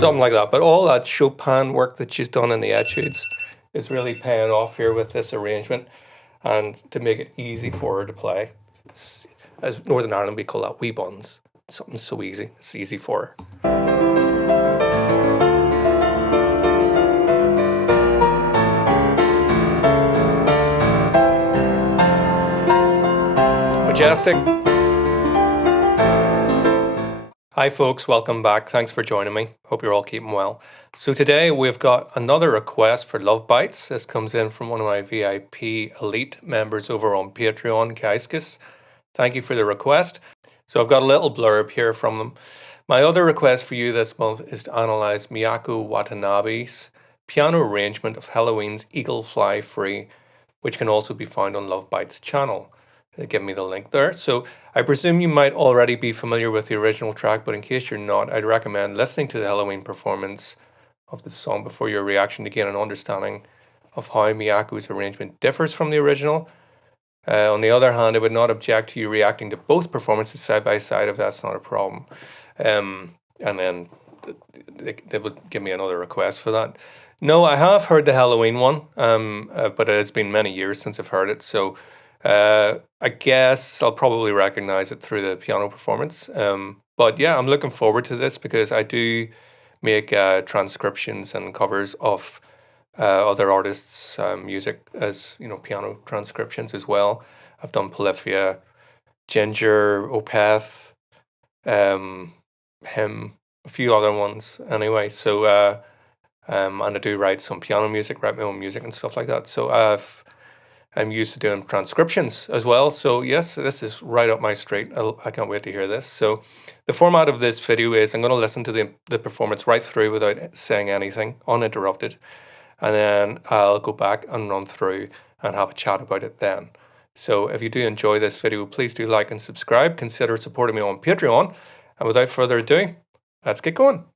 something like that. But all that Chopin work that she's done in the etudes is really paying off here with this arrangement, and to make it easy for her to play. As Northern Ireland, we call that wee buns. Something so easy. It's easy for her. Majestic. Hi folks, welcome back. Thanks for joining me. Hope you're all keeping well. So today we've got another request for Love Bites. This comes in from one of my VIP elite members over on Patreon, Kaiskis. Thank you for the request. So I've got a little blurb here from them. My other request for you this month is to analyze Miyako Watanabe's piano arrangement of Helloween's Eagle Fly Free, which can also be found on Love Bites channel. They give me the link there. So I presume you might already be familiar with the original track, but in case you're not, I'd recommend listening to the Helloween performance of the song before your reaction to gain an understanding of how Miyako's arrangement differs from the original. On the other hand, I would not object to you reacting to both performances side by side if that's not a problem. And then they would give me another request for that. No, I have heard the Helloween one, but it's been many years since I've heard it, so I guess I'll probably recognize it through the piano performance. But yeah, I'm looking forward to this because I do make transcriptions and covers of other artists' music as, you know, piano transcriptions as well. I've done Polyphia, Ginger, Opeth, him, a few other ones anyway. So and I do write some piano music, write my own music and stuff like that. So I'm used to doing transcriptions as well. So yes, this is right up my street. I can't wait to hear this. So the format of this video is I'm going to listen to the performance right through without saying anything, uninterrupted. And then I'll go back and run through and have a chat about it then. So if you do enjoy this video, please do like and subscribe. Consider supporting me on Patreon. And without further ado, let's get going.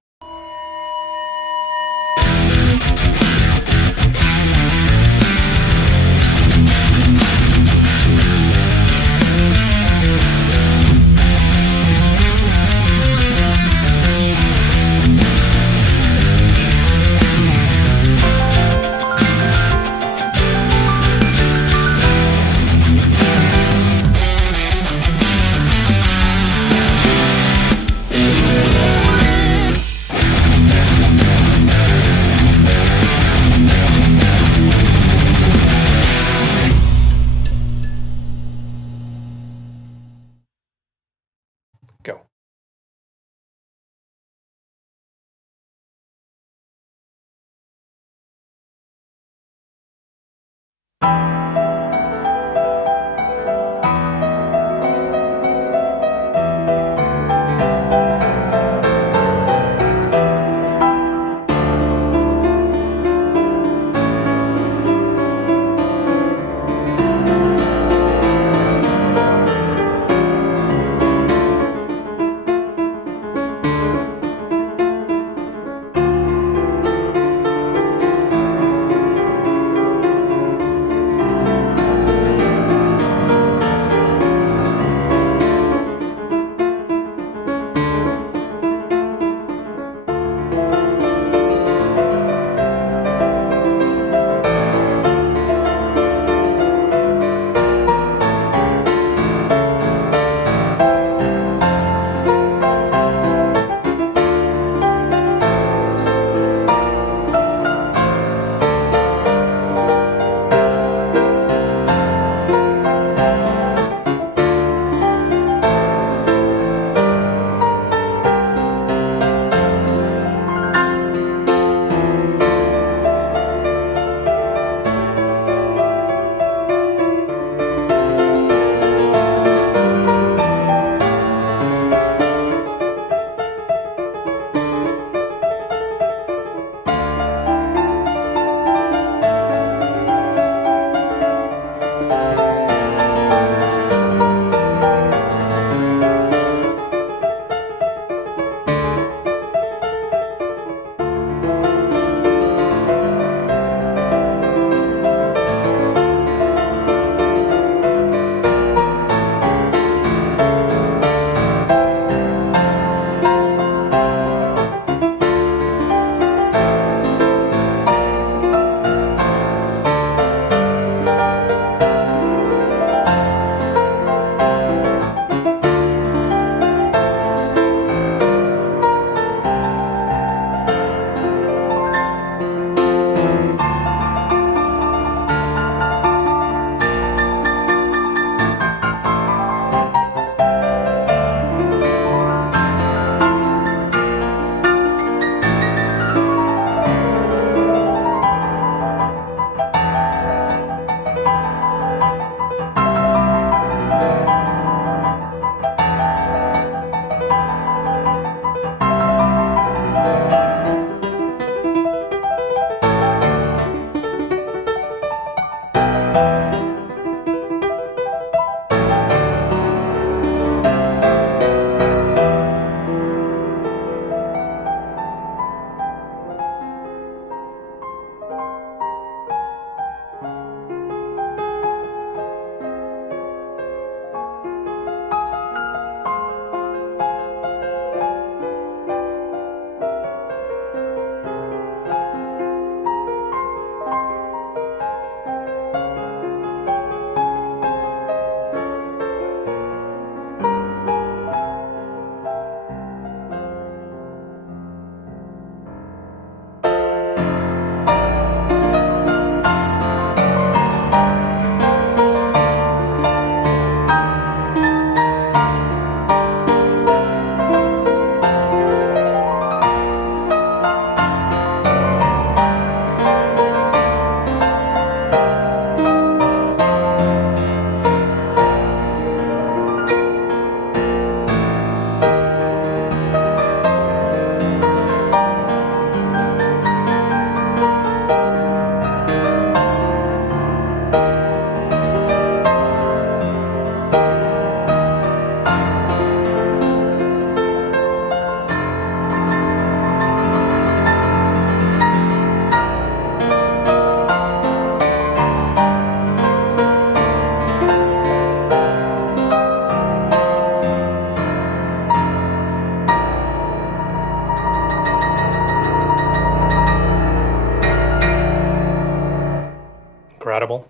incredible.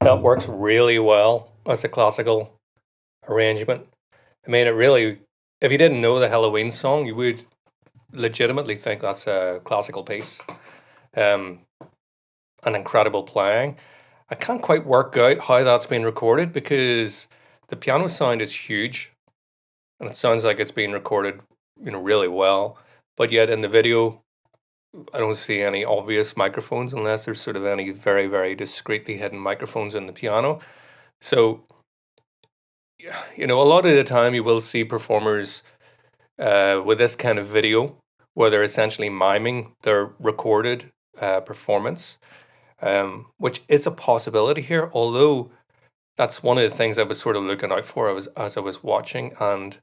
That works really well as a classical arrangement. I mean, it really, if you didn't know the Helloween song, you would legitimately think that's a classical piece. An incredible playing. I can't quite work out how that's been recorded because the piano sound is huge and it sounds like it's being recorded, really well. But yet in the video, I don't see any obvious microphones unless there's sort of any very, very discreetly hidden microphones in the piano. So, a lot of the time you will see performers with this kind of video where they're essentially miming their recorded performance, which is a possibility here, although that's one of the things I was sort of looking out for as I was watching. And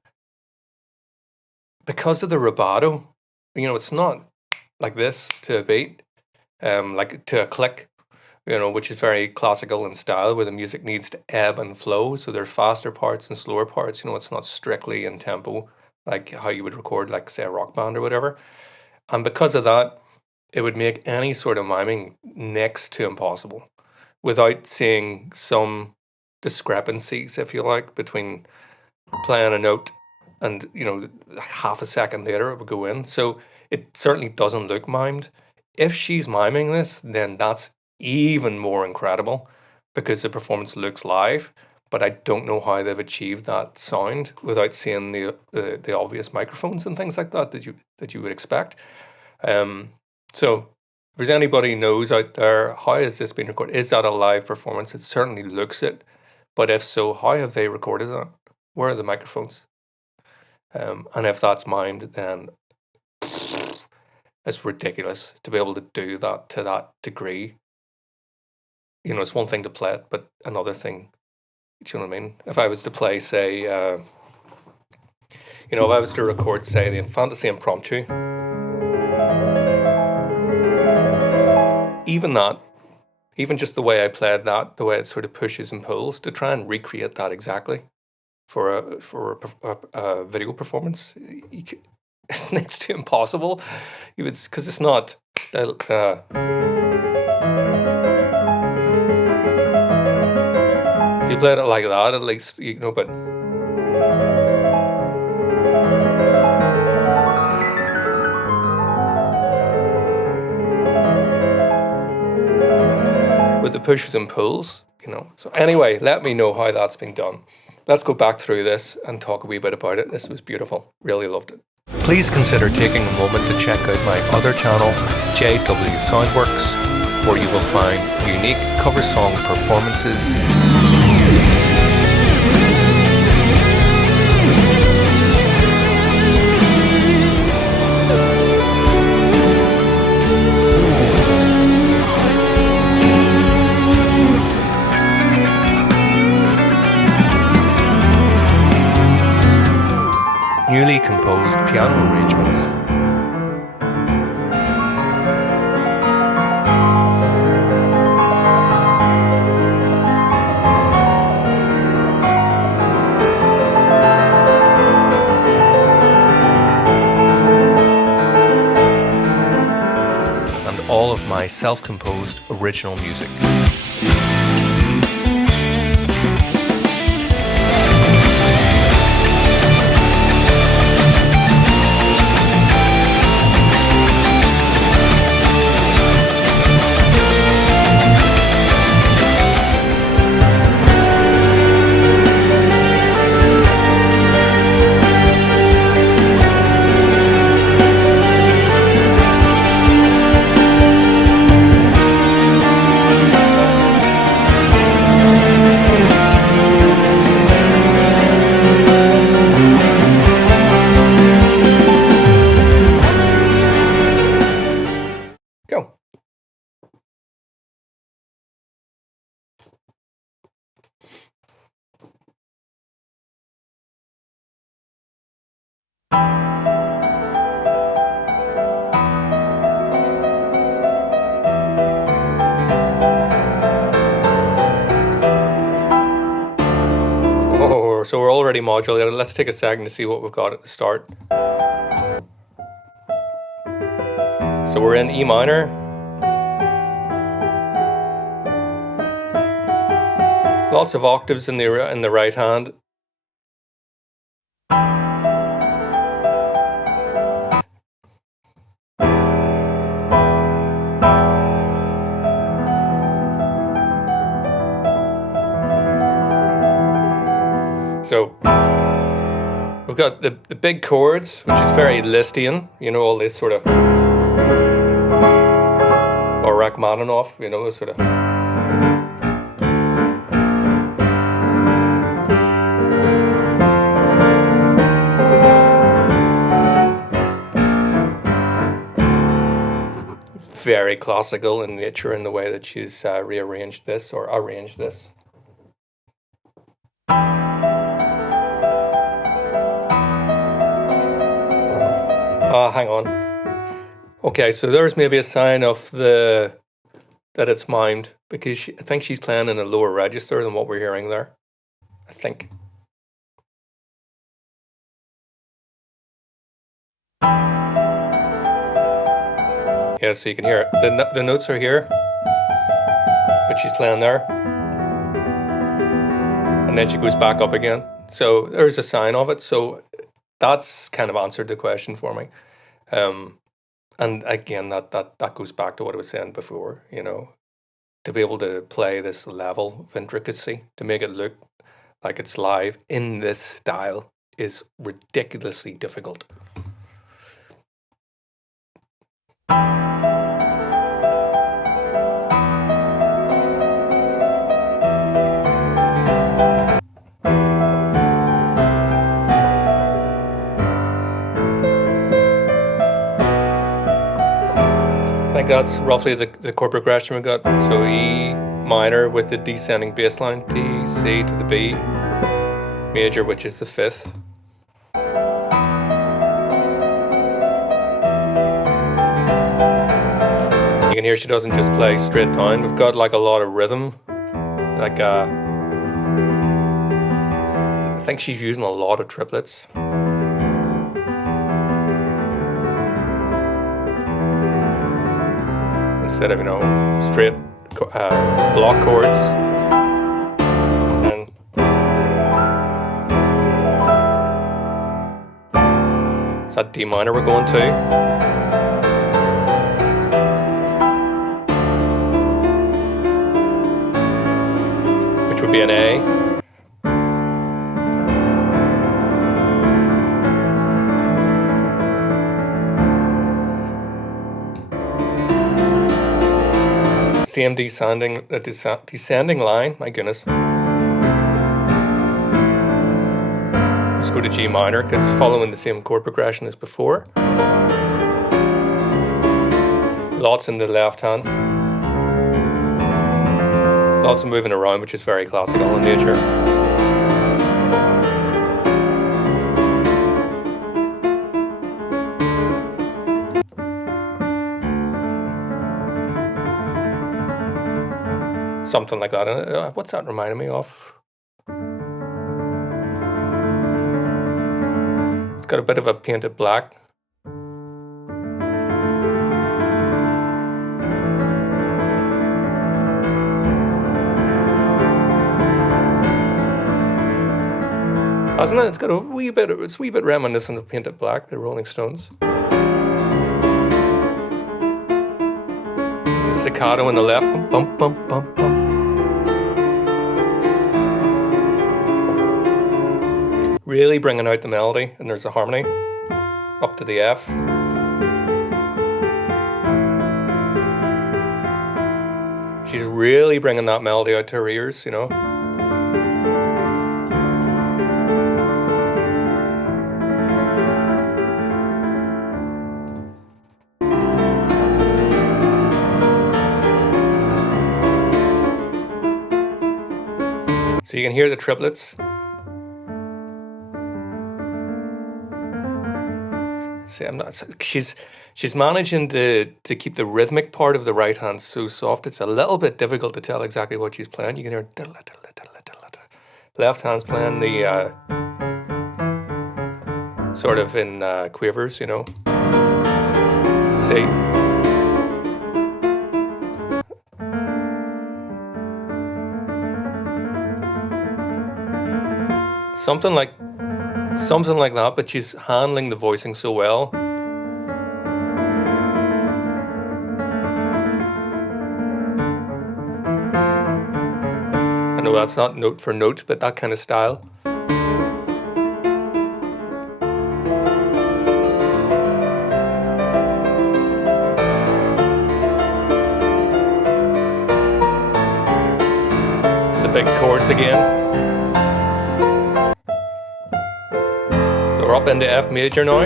because of the rubato, it's not like this to a beat, like to a click, which is very classical in style, where the music needs to ebb and flow. So there are faster parts and slower parts. It's not strictly in tempo, like how you would record, like, say, a rock band or whatever. And because of that, it would make any sort of miming next to impossible without seeing some discrepancies, if you like, between playing a note and, half a second later it would go in. So it certainly doesn't look mimed. If she's miming this, then that's even more incredible because the performance looks live, but I don't know how they've achieved that sound without seeing the obvious microphones and things like that you would expect. So if there's anybody knows out there, how has this been recorded? Is that a live performance? It certainly looks it, but if so, how have they recorded that? Where are the microphones? And if that's mimed, then it's ridiculous to be able to do that to that degree. It's one thing to play it, but another thing, do you know what I mean? If I was to play, say, if I was to record, say, the Fantasy Impromptu, even just the way I played that, the way it sort of pushes and pulls, to try and recreate that exactly for a video performance, it's next to impossible. Because it's not. If you played it like that, at least but. With the pushes and pulls, So anyway, let me know how that's been done. Let's go back through this and talk a wee bit about it. This was beautiful. Really loved it. Please consider taking a moment to check out my other channel, JW Soundworks, where you will find unique cover song performances, newly composed piano arrangements, and all of my self-composed original music. Go. Oh, so we're already modulated. Let's take a second to see what we've got at the start. So we're in E minor. Lots of octaves in the right hand. So we've got the big chords, which is very Lisztian, you know, all this sort of, or Rachmaninoff, you know, sort of. Very classical in nature in the way that she's rearranged this or arranged this. Hang on. Okay, so there's maybe a sign of that it's mimed, because I think she's playing in a lower register than what we're hearing there. I think. Yeah, so you can hear it. The notes are here, but she's playing there. And then she goes back up again. So there's a sign of it. So that's kind of answered the question for me. And again, that goes back to what I was saying before, you know, to be able to play this level of intricacy, to make it look like it's live in this style is ridiculously difficult. I think that's roughly the chord progression we got. So E minor with the descending bass line, D, C to the B, major, which is the fifth. You can hear she doesn't just play straight down. We've got like a lot of rhythm. Like I think she's using a lot of triplets. Instead of, you know, straight block chords. And it's that D minor we're going to. Which would be an A. Same descending line, my goodness. Let's go to G minor, because following the same chord progression as before. Lots in the left hand. Lots of moving around, which is very classical in nature. Something like that. What's that reminding me of? It's got a bit of a painted black. Hasn't it? It's got a wee bit reminiscent of Painted Black, the Rolling Stones. The staccato in the left, bump, bump, bump, bump. Really bringing out the melody, and there's a harmony up to the F. She's really bringing that melody out to her ears, you know. So you can hear the triplets. See, she's managing to keep the rhythmic part of the right hand so soft. It's a little bit difficult to tell exactly what she's playing. You can hear left hand's playing the sort of in quavers, you know. Let's see. Something like that, but she's handling the voicing so well. I know that's not note for note, but that kind of style. Big chords again. So we're up into F major now.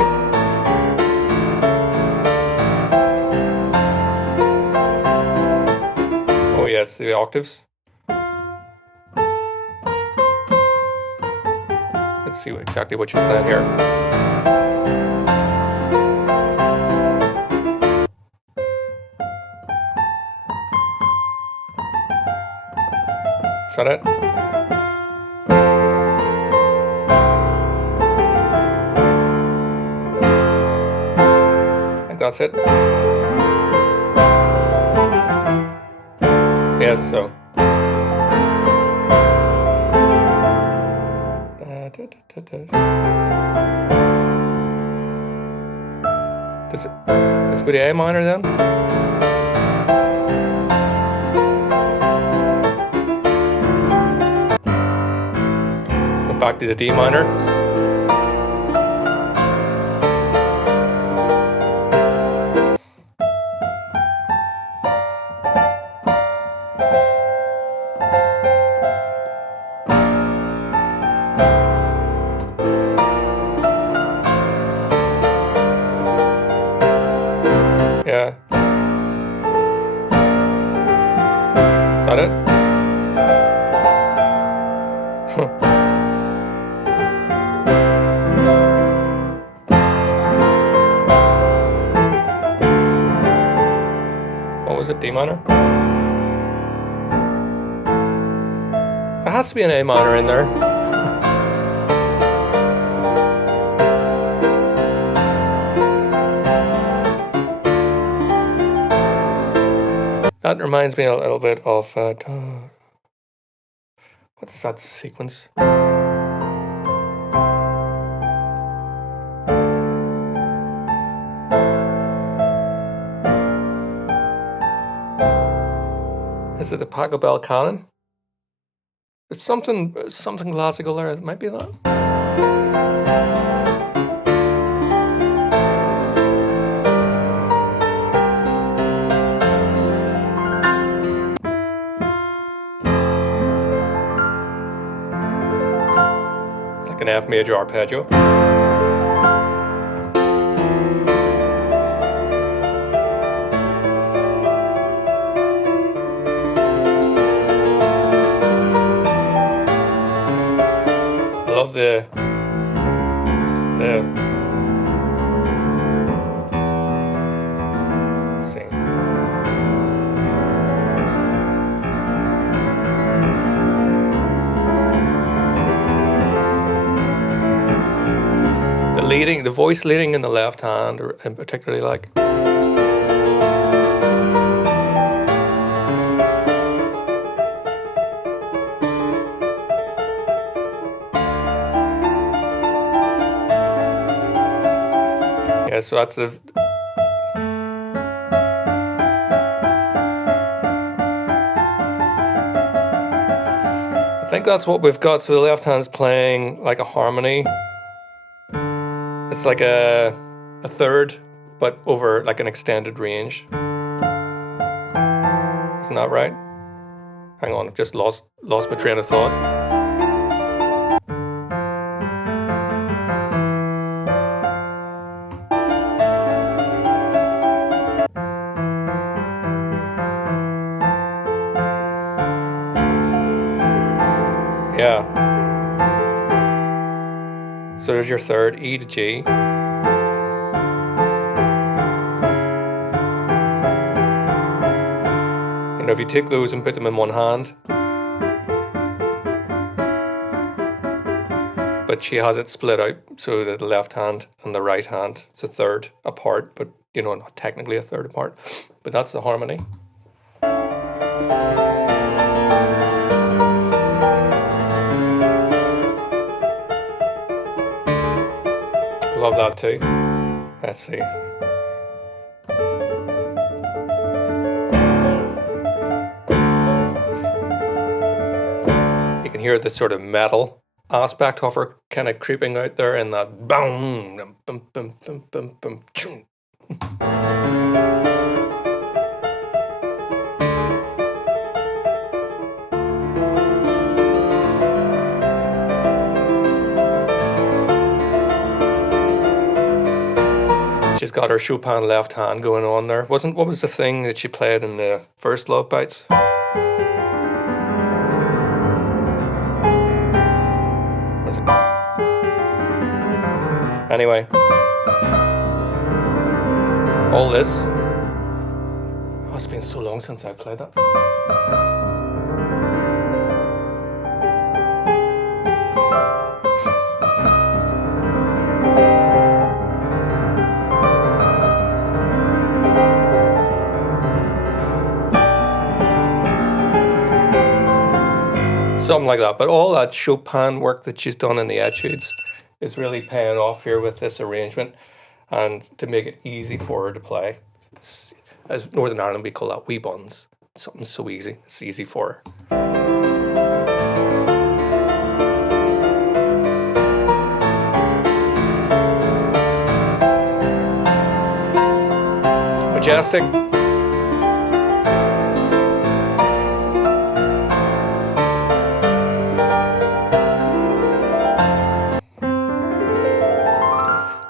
Oh yes, the octaves. Let's see exactly what she's playing here. Is that it? I think that's it. Yes, so. Let's go to A minor then. Back to the D minor. Yeah. Is that it? Was it D minor? There has to be an A minor in there. That reminds me a little bit of what is that sequence? Is it the Pachelbel canon? It's something classical there. It might be that. Like an F major arpeggio. Love the let's see. The voice leading in the left hand, and particularly like. Yeah, so that's the. I think that's what we've got. So the left hand's playing like a harmony. It's like a third, but over like an extended range. Isn't that right? Hang on, I've just lost my train of thought. Yeah. So there's your third, E to G. You know, if you take those and put them in one hand, but she has it split out so that the left hand and the right hand, it's a third apart, but you know, not technically a third apart, but that's the harmony. love that too. Let's see. You can hear the sort of metal aspect of her kind of creeping out there in that boom, bum, bum, bum, bum, bum, chum. She's got her Chopin left hand going on there. What was the thing that she played in the first Love Bites? What's it? Anyway, all this. Oh, it's been so long since I played that. Something like that, but all that Chopin work that she's done in the etudes is really paying off here with this arrangement, and to make it easy for her to play. As Northern Ireland, we call that wee buns. Something so easy, it's easy for her. Majestic.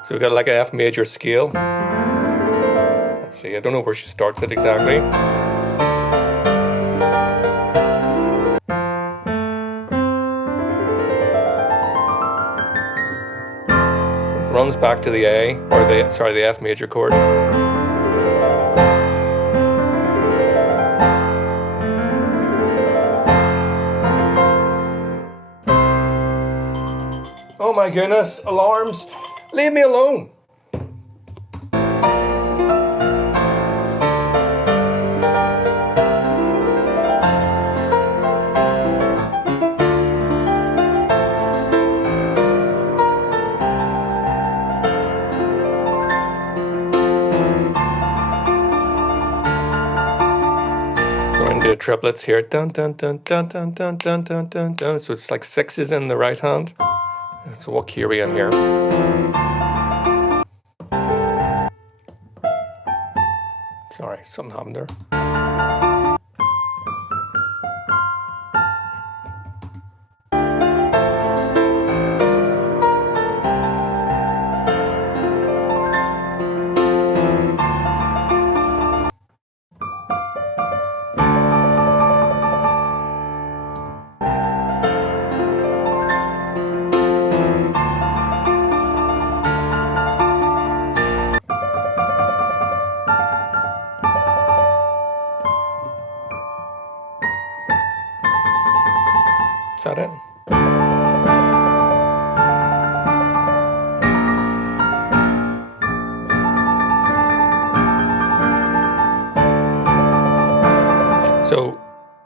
So we've got like an F major scale. Let's see, I don't know where she starts it exactly. It runs back to the A, or the F major chord. Oh my goodness, alarms! Leave me alone! Going to triplets here. Dun dun dun dun dun dun dun dun dun dun. So it's like sixes in the right hand. So what key are we in here? Sorry, something happened there. Is that it? So,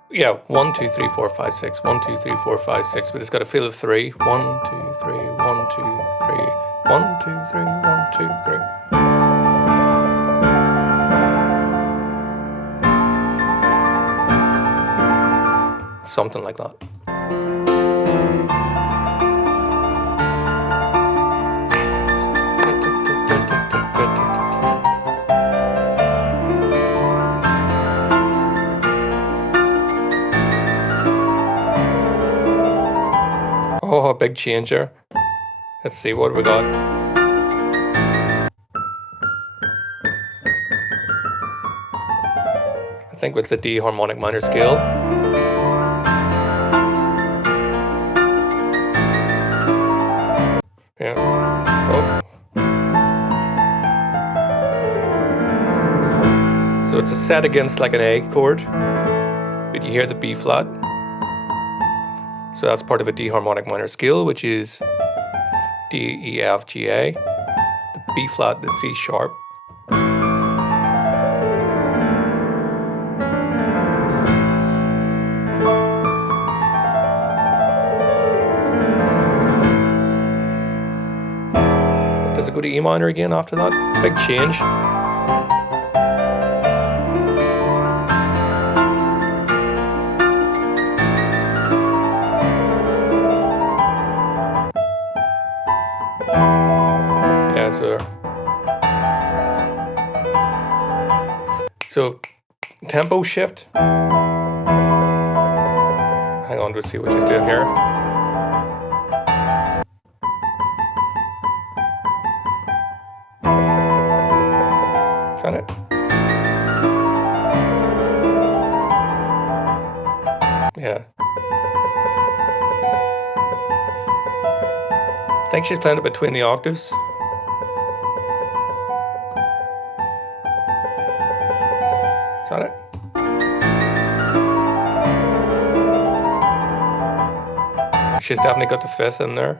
yeah, 1, 2, 3, 4, 5, 6. 1, 2, 3, 4, 5, 6. But it's got a feel of 3. 1, 2, 3, 1, 2, 3. 1, 2, 3, 1, 2, 3. Something like that. Oh, a big changer. Let's see, what have we got? I think it's a D harmonic minor scale. Yeah. Oh. So it's a set against like an A chord, but you hear the B flat. So that's part of a D harmonic minor scale, which is D, E, F, G, A. The B flat, the C sharp. Does it go go to E minor again after that. Big change. Yeah, so tempo shift. Hang on to see what she's doing here. Is that it? Yeah. I think she's playing it between the octaves. Is that it? She's definitely got the fifth in there.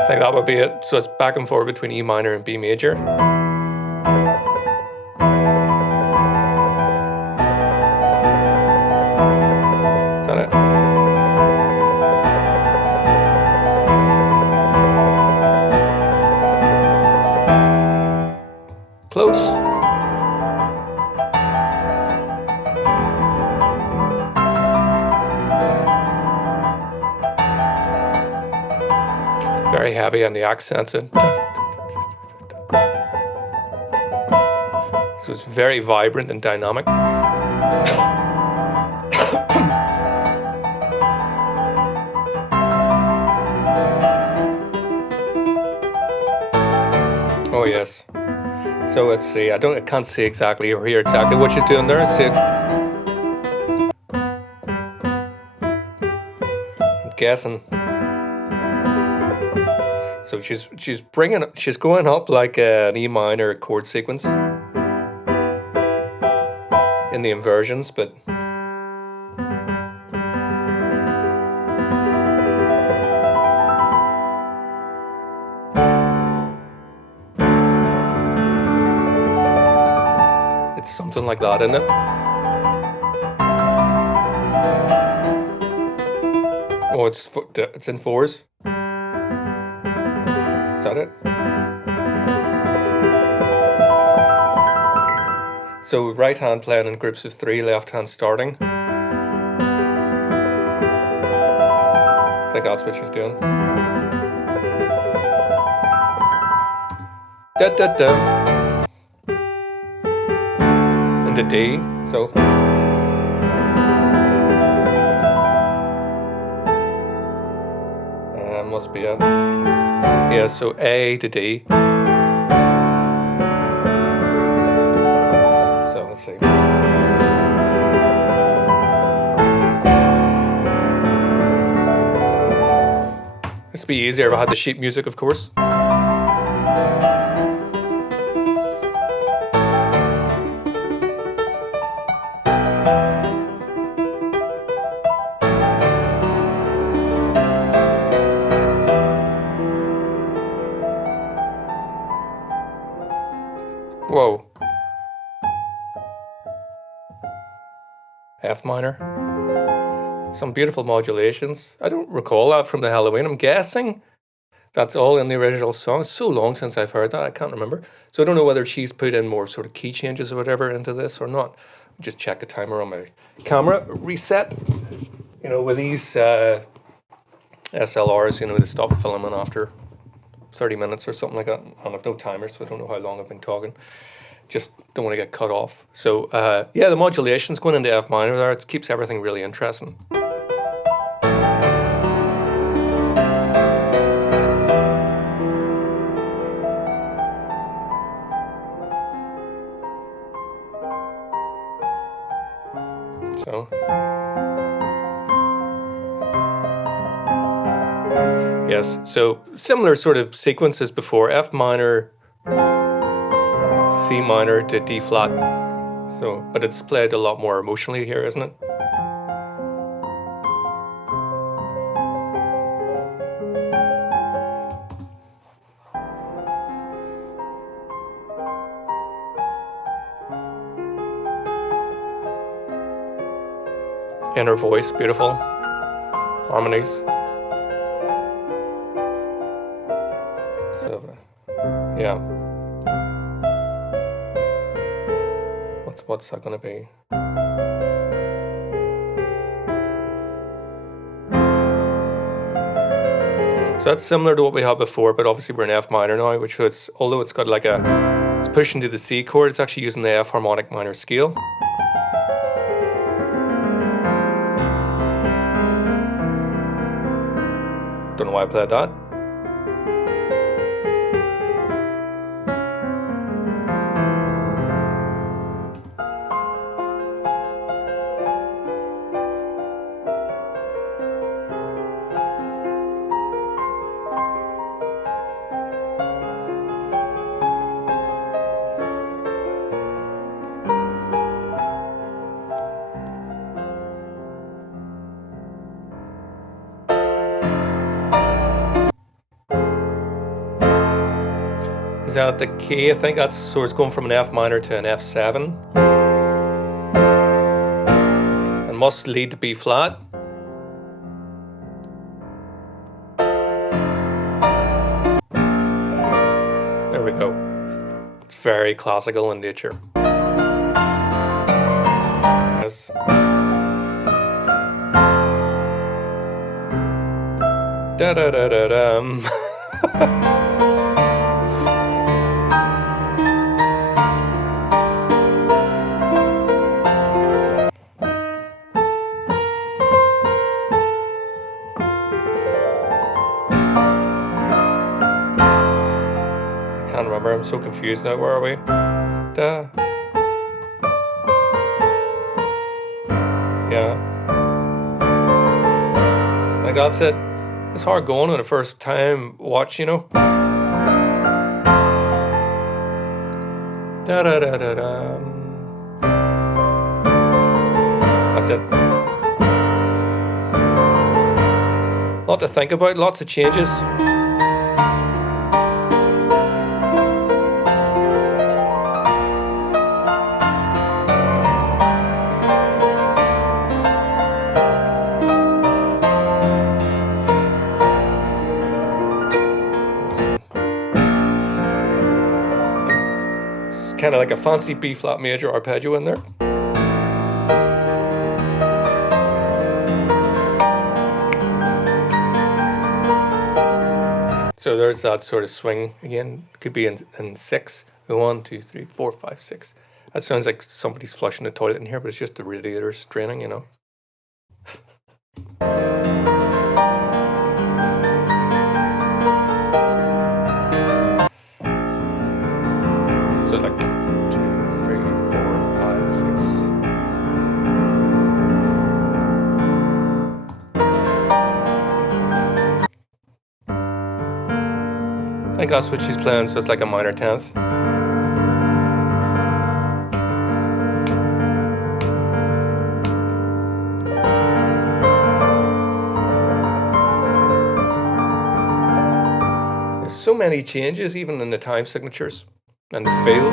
I think that would be it. So it's back and forth between E minor and B major. Is that it? Close. Very heavy on the accents. And so it's very vibrant and dynamic. Oh yes. So let's see. I can't see exactly or hear exactly what she's doing there. See, I'm guessing. So she's going up like an E minor chord sequence in the inversions, but it's something like that, isn't it? Oh, it's in fours. Is that it? So right hand playing in groups of three, left hand starting. I think that's what she's doing. Da da da. Into D, so. Must be a. Yeah, so A to D. So let's see. This would be easier if I had the sheet music, of course. Whoa. F minor. Some beautiful modulations. I don't recall that from the Helloween. I'm guessing that's all in the original song. It's so long since I've heard that, I can't remember. So I don't know whether she's put in more sort of key changes or whatever into this or not. Just check the timer on my camera. Reset. You know, with these SLRs, you know, they stop filming after 30 minutes or something like that. And I've no timer, so I don't know how long I've been talking. Just don't want to get cut off. So yeah, the modulation's going into F minor there. It keeps everything really interesting. So yes, so similar sort of sequences before. F minor, C minor to D flat. So, but it's played a lot more emotionally here, isn't it? Inner voice, beautiful. Harmonies. So, yeah. What's that gonna be? So that's similar to what we had before, but obviously we're in F minor now, which is, although it's got like it's pushing to the C chord, it's actually using the F harmonic minor scale. Don't know why I played that. Is that the key? I think that's, so it's going from an F minor to an F7. And must lead to B flat. There we go. It's very classical in nature. Yes. Da da da da dum. I'm so confused now. Where are we? Da. Yeah. Like that's it. It's hard going on the first time watch, you know. Da da da da da. That's it. A lot to think about. Lots of changes. Kind of like a fancy B flat major arpeggio in there. So there's that sort of swing again. Could be in 6. 1, 2, 3, 4, 5, 6. That sounds like somebody's flushing the toilet in here, but it's just the radiators draining, you know. So like 2, 3, 4, 5, 6. I think that's what she's playing, so it's like a minor 10th. There's so many changes, even in the time signatures. And the feel.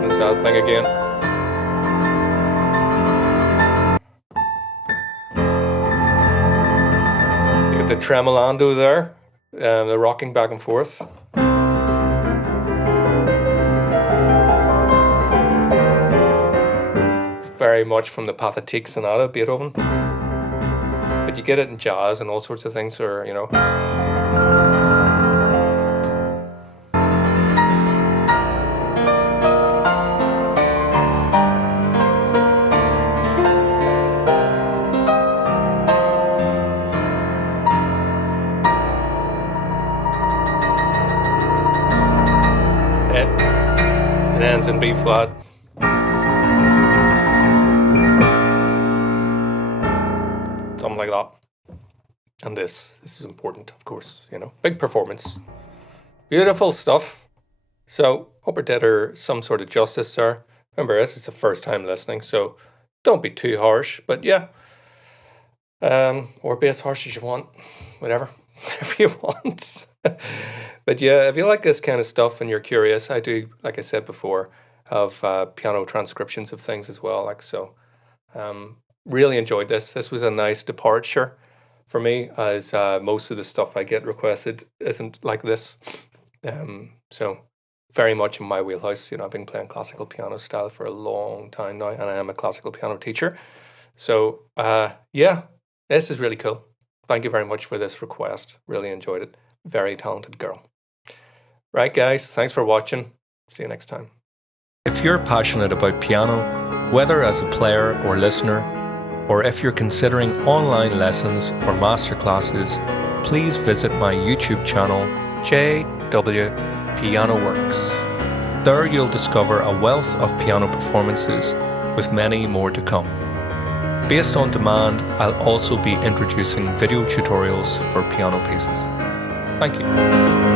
There's that thing again. You get the tremolando there, the rocking back and forth. Very much from the Pathétique Sonata, Beethoven. But you get it in jazz and all sorts of things, or, you know. It ends in B flat. Something like that. And this is important, of course, you know. Big performance. Beautiful stuff. So, hope I did her some sort of justice there. Remember, this is the first time listening, so don't be too harsh. But yeah, or be as harsh as you want. Whatever you want. But yeah, if you like this kind of stuff and you're curious, I do, like I said before, have piano transcriptions of things as well. Like so, really enjoyed this. This was a nice departure for me, as most of the stuff I get requested isn't like this. So very much in my wheelhouse. You know, I've been playing classical piano style for a long time now, and I am a classical piano teacher. So yeah, this is really cool. Thank you very much for this request. Really enjoyed it. Very talented girl. Right, guys, thanks for watching. See you next time. If you're passionate about piano, whether as a player or listener, or if you're considering online lessons or masterclasses, please visit my YouTube channel, JW Pianoworks. There you'll discover a wealth of piano performances, with many more to come. Based on demand, I'll also be introducing video tutorials for piano pieces. Thank you.